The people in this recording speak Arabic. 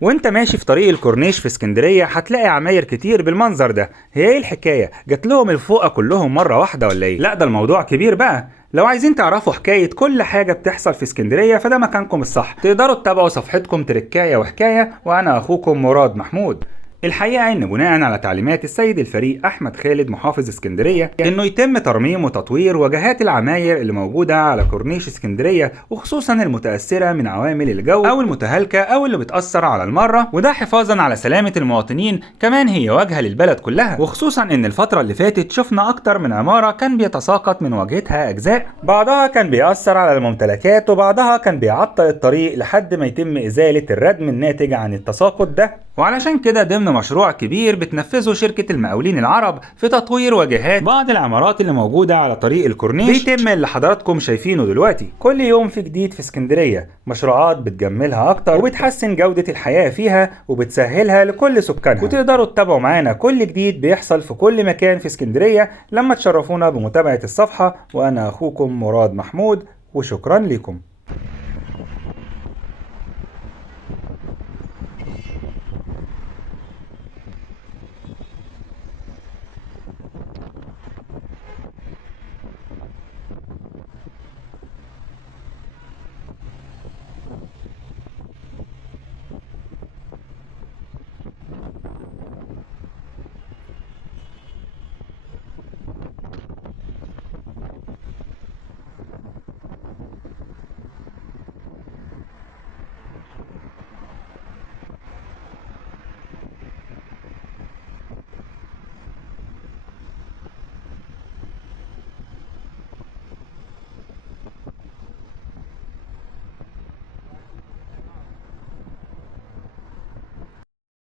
وانت ماشي في طريق الكورنيش في اسكندرية هتلاقي عماير كتير بالمنظر ده. هي ايه الحكاية؟ جات لهم الفوقة كلهم مرة واحدة ولا ايه؟ لا ده الموضوع كبير بقى. لو عايزين تعرفوا حكاية كل حاجة بتحصل في اسكندرية فده مكانكم الصح. تقدروا تتابعوا صفحتكم تركاية وحكاية، وانا اخوكم مراد محمود. الحقيقة إن بناء على تعليمات السيد الفريق أحمد خالد محافظ اسكندرية إنه يتم ترميم وتطوير واجهات العماير اللي موجودة على كورنيش اسكندرية، وخصوصا المتأثرة من عوامل الجو أو المتهالكة أو اللي بتأثر على المرة، وده حفاظا على سلامة المواطنين. كمان هي واجهة للبلد كلها، وخصوصا إن الفترة اللي فاتت شفنا أكتر من عمارة كان بيتساقط من واجهتها أجزاء، بعضها كان بيأثر على الممتلكات وبعضها كان بيعطل الطريق لحد ما يتم إزالة الردم الناتج عن التساقط ده. وعلشان كده ضمن مشروع كبير بتنفذه شركة المقاولين العرب في تطوير واجهات بعض العمارات اللي موجودة على طريق الكورنيش، بيتم اللي حضراتكم شايفينه دلوقتي. كل يوم في جديد في اسكندرية، مشروعات بتجملها أكتر وبتحسن جودة الحياة فيها وبتسهلها لكل سكانها. وتقدروا تتابعوا معانا كل جديد بيحصل في كل مكان في اسكندرية لما تشرفونا بمتابعة الصفحة. وأنا أخوكم مراد محمود، وشكرا لكم.